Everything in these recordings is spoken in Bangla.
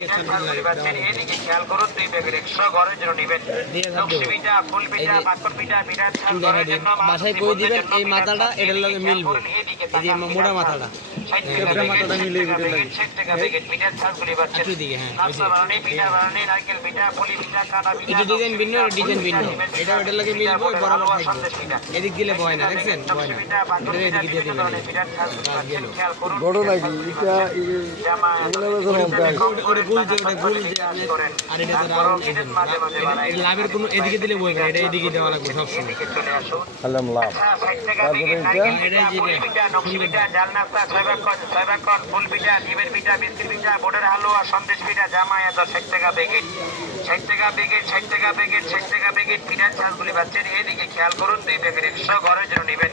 এদিকে খেয়াল করুন, 2 প্যাকেট এক্সট্রা ঘরের জন্য নেবেন। লক্ষ্মী পিঠা, ফুল পিঠা, পাথর পিঠা, বিরাট ছাল ঘরের জন্য বাসায় কই দিবেন এই মাথাটা এটার লগে মিলবে। এই যে মোটা মাথাটা কেবড়া মাথাটা মিলে দিতে লাগে। 60 টাকা প্যাকেট বিরাট ছালগুলি পাচ্ছেন। একটু দিকে হ্যাঁ নাস্তা বানানি, পিঠা বানানি, নারকেল পিঠা, পুলি পিঠা, কাটা পিঠা। এটা ডিজাইন ভিন্ন, ডিজাইন ভিন্ন। এটা এটার লগে মিলবে, বরাবর থাকবে। এদিক দিলে ভয় না, দেখছেন ভয় না। এটা এদিক দিয়ে দিবেন। বড় নাকি এটা এগুলো ওটা গোল যে ওটা গোল যে আর এটা তো রাউন্ড। লাভের কোনো এদিকে দিলে বই না, এটা এদিকে দেওয়া লাগবে সবসময়। আলাম লাভ। তারপরে এটা ফুল পিঠা, ডিমের পিঠা, বিস্কিট পিঠা, বোটের হালুয়া, সন্দেশ পিঠা, জামাই 60 টাকা প্যাকেট। 60 টাকা প্যাকেট, 60 টাকা প্যাকেট, 60 টাকা প্যাকেট। পিঠার ছালগুলি পাচ্ছেন। এদিকে খেয়াল করুন, 2 প্যাকেট এক্সট্রা ঘরের জন্য নেবেন।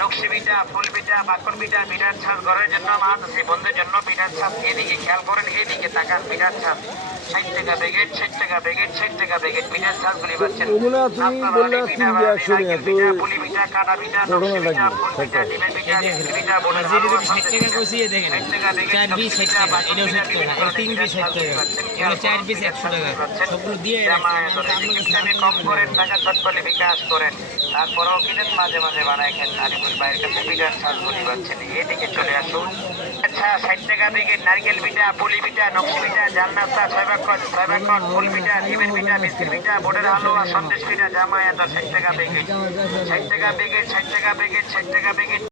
নকশি পিঠা, ফুল পিঠা, পাথর পিঠা, পিঠার ছাল ঘরের জন্য, মাহাতাসি বন্ধুর জন্য পিঠার ছাল। এদিকে খেয়াল করেন, এদিকে তাকান, পিঠার ছাল 60 টাকা প্যাকেট, 60 টাকা প্যাকেট, 60 টাকা প্যাকেট। পিঠার ছালগুলি পাচ্ছেন। পুলি পিঠা, কাটা পিঠা, নকশি পিঠা, ফুল পিঠা, ডিমের পিঠা, বিস্কিট পিঠা, বোটের হালুয়া, সন্দেশ পিঠা। 60 টাকা কইছি দেখেন। 4 পিস 60 টাকা, এটাও 60 টাকা, এটা 3 পিস 60 টাকা, এটা 4 পিস 100 টাকা। সবগুলো দিয়ে আপনি কম করেন, টাকা চট করে বিকাশ করেন। তারপরেও কিনেন, মাঝে মাঝে বানায় খেন। আলিপুর বাইরের কাছে পিঠার ছালগুলি পাচ্ছেন। এদিকে চলে আসুন। আচ্ছা, 60 টাকা প্যাকেট নারকেল পিঠা, পুলি পিঠা, নকশি পিঠা, জাল নাস্তা, 6 ভাগ, ফুল পিঠা, ডিমের পিঠা, বিস্কিট পিঠা, বোটের হালুয়া, সন্দেশ পিঠা, জামাই 60 টাকা প্যাকেট। 60 টাকা প্যাকেট, 60 টাকা প্যাকেট, 60 টাকা প্যাকেট।